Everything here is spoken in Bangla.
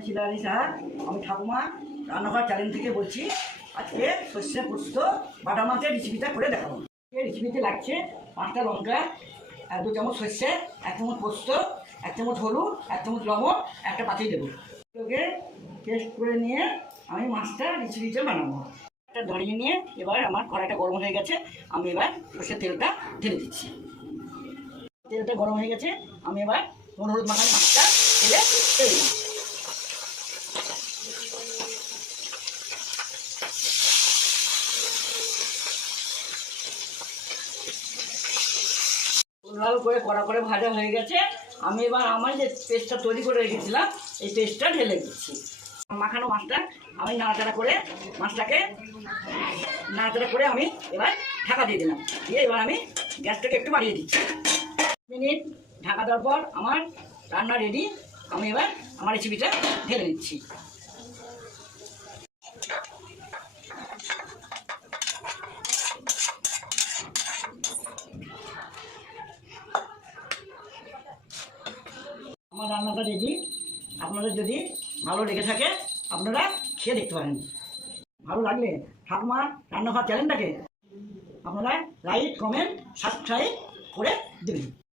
আমি শিলালি সাহা, আমি ঠাকুমা রান্নাঘর চ্যানেল থেকে বলছি। আজকে সর্ষে পোস্ত বাটা মাছের রেসিপিটা করে দেখাবো। এই রেসিপিতে লাগছে 5টা লঙ্কা, 2 চামচ সর্ষে, 1 চামচ পোস্ত, 1 চামচ হলুদ, 1 চামচ লবণ, একটা পাতি দেবো। এগুলোকে পেস্ট করে নিয়ে আমি মাছটা রেসিপিটা বানাবো। একটা ধরিয়ে নিয়ে এবার আমার কড়াইটা গরম হয়ে গেছে, আমি এবার সর্ষের তেলটা ঢেলে দিচ্ছি। তেলটা গরম হয়ে গেছে, আমি এবার হলুদ মাখানো মাছটা ঢেলে তেল দিই। লাল করে কড়া করে ভাজা হয়ে গেছে, আমি এবার আমার যে পেস্টটা তৈরি করে রেখেছিলাম এই পেস্টটা ঢেলে দিচ্ছি। মাখানো মাছটা আমি নাড়াচাড়া করে আমি এবার ঢাকা দিয়ে দিলাম। দিয়ে এবার আমি গ্যাসটাকে একটু বাড়িয়ে দিচ্ছি। মিনিট ঢাকা দেওয়ার পর আমার রান্না রেডি। আমি এবার আমার রেসিপিটা ঢেলে দিচ্ছি। আমার রান্নাটা রেডি। আপনাদের যদি ভালো লেগে থাকে আপনারা খেয়ে দেখতে পারেন। ভালো লাগলে ঠাকুমা রান্নাঘর চ্যানেলটাকে আপনারা লাইক, কমেন্ট, সাবস্ক্রাইব করে দেবেন।